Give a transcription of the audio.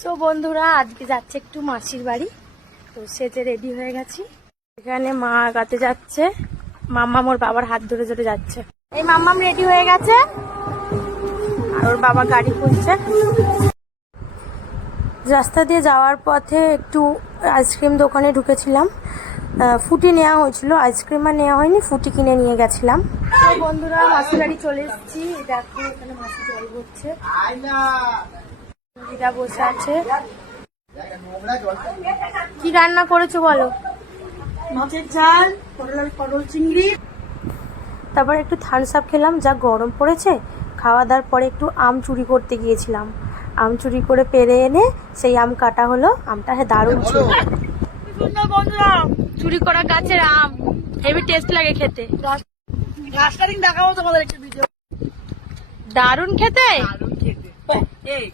So বন্ধুরা আজকে যাচ্ছে একটু মাসির বাড়ি, তো সেজে রেডি হয়ে গেছি। এখানে মা আগাতে যাচ্ছে, মাম্মাম ওর বাবার হাত ধরে ধরে যাচ্ছে। এই মাম্মাম রেডি হয়ে গেছে আর ওর বাবা গাড়ি খুলছে। রাস্তা দিয়ে যাওয়ার পথে একটু আইসক্রিম দোকানে ঢুকেছিলাম, ফুটি নেওয়া হয়েছিল, আইসক্রিম আর নেওয়া হয়নি, ফুটি কিনে নিয়ে গেছিলাম। তো বন্ধুরা মাসির বাড়ি চলে এসেছি, দেখো এখানে মাসি জল ভরছে, দিদা বসে আছে। কি রান্না করেছো বলো? মাছের ঝাল, পটল চিংড়ি। তারপর একটু থামস আপ খেলাম, যা গরম পড়েছে। খাওয়া দাওয়ার পরে একটু আম চুরি করতে গিয়েছিলাম, আম চুরি করে পেরে এনে সেই আম কাটা হলো। আমটা দারুণ ছিল। বন্ধুরা চুরি করা গাছের আম হেভি টেস্ট লাগে খেতে। গাছটা দিন দেখাবো তোমাদের একটা ভিডিও। দারুণ খেতে। দারুণ খেতে। এই